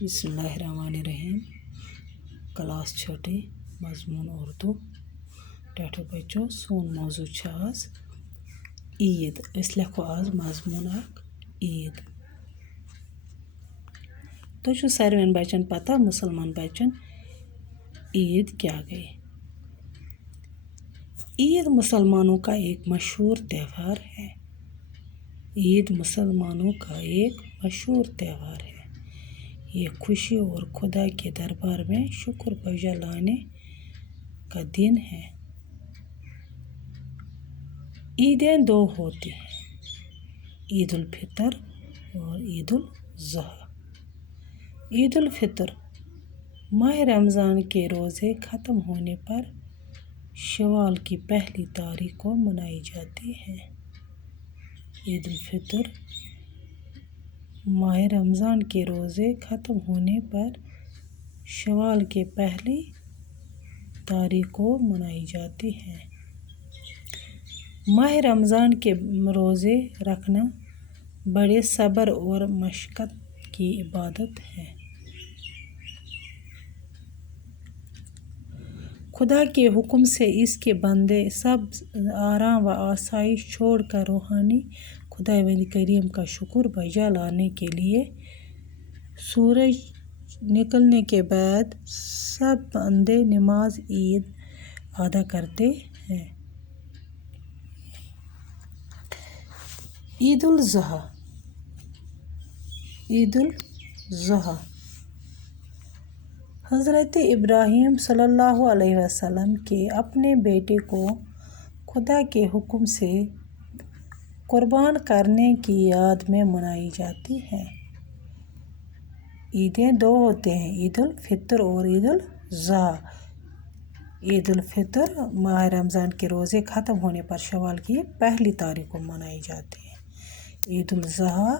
बिस्मिल्लाहिर्रहमानिर्रहीम। क्लास छठी मजमून उर्दू टैठो बच्चों सोन मौजू आज ईद। अस लिखो आज मजमून ईद। तो सारे बच्चन पता मुसलमान बच्चन ईद क्या गई। ईद मुसलमानों का एक मशहूर त्यौहार है। ईद मुसलमानों का एक मशहूर त्यौहार है। ये खुशी और खुदा के दरबार में शुक्र बजा लाने का दिन है। ईदें दो होती हैं, ईद उल फितर और ईद उल ज़ुहा। ईद उल फितर माह रमज़ान के रोज़े ख़त्म होने पर शवाल की पहली तारीख को मनाई जाती है। ईद उल फितर माह रमज़ान के रोज़े ख़त्म होने पर शवाल के पहली तारीख को मनाई जाती है। माह रमज़ान के रोज़े रखना बड़े सब्र और मशक्क़त की इबादत है। खुदा के हुक्म से इसके बंदे सब आराम व आसाइश छोड़कर रूहानी खुदावंद करीम का शुक्र बजा लाने के लिए सूरज निकलने के बाद सब बंदे नमाज ईद अदा करते हैं। ईद उल ज़ुहा। ईद उल ज़ुहा हज़रत इब्राहीम सल्लल्लाहु अलैहि वसल्लम के अपने बेटे को खुदा के हुक्म से कुर्बान करने की याद में मनाई जाती है। ईदें दो होते हैं, ईद उल फितर और ईद उल ज़ुहा। ईद उल फितर माह रमज़ान के रोज़े ख़त्म होने पर शवाल की पहली तारीख को मनाई जाती है। ईद उल ज़ुहा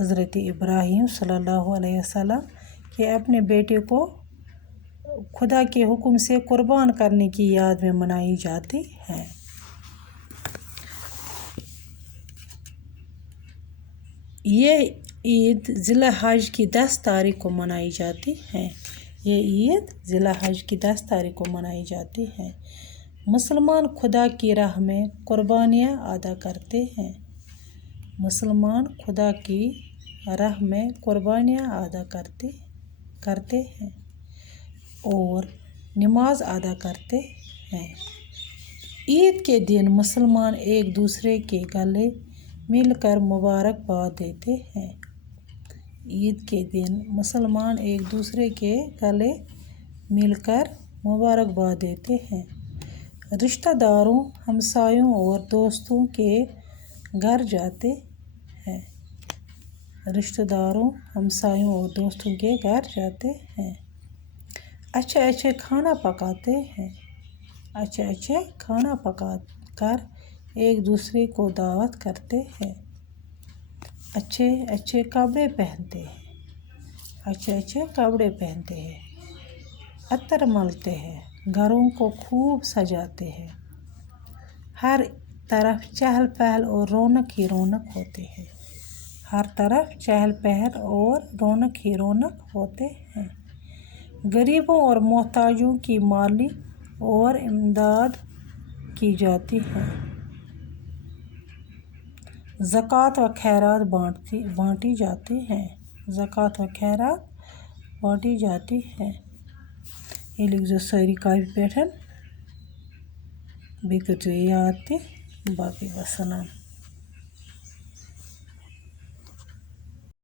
हज़रत इब्राहीम सल्लल्लाहु अलैहि वसल्लम के अपने बेटे को खुदा के हुक्म से कुर्बान करने की याद में मनाई जाती है। ये ईद ज़िल-ए-हज की 10 तारीख को मनाई जाती है। ये ईद ज़िल-ए-हज की 10 तारीख को मनाई जाती है। मुसलमान खुदा की राह में कुर्बानियाँ अदा करते हैं। मुसलमान खुदा की राह में कुर्बानियाँ अदा करते हैं और नमाज अदा करते हैं। ईद के दिन मुसलमान एक दूसरे के गले मिलकर मुबारकबाद देते हैं। ईद के दिन मुसलमान एक दूसरे के गले मिलकर मुबारकबाद देते हैं। रिश्तेदारों, हमसायों और दोस्तों के घर जाते हैं। रिश्तेदारों, हमसायों और दोस्तों के घर जाते हैं। अच्छे खाना पकाते हैं। अच्छे खाना पका कर एक दूसरे को दावत करते हैं। अच्छे कपड़े पहनते हैं। अच्छे कपड़े पहनते हैं। अत्तर मलते हैं। घरों को खूब सजाते हैं। हर तरफ चहल पहल और रौनक ही रौनक होते हैं। हर तरफ चहल पहल और रौनक ही रौनक होते हैं। गरीबों और मोहताजों की माली और इमदाद की जाती है। ज़कात व खैरात बाँटी जाती हैं। ज़कात व खैरात बाँटी जाती है। ये लिख जो सारी कापी पेठन बेकर जो याद ते बाकी वसलाम।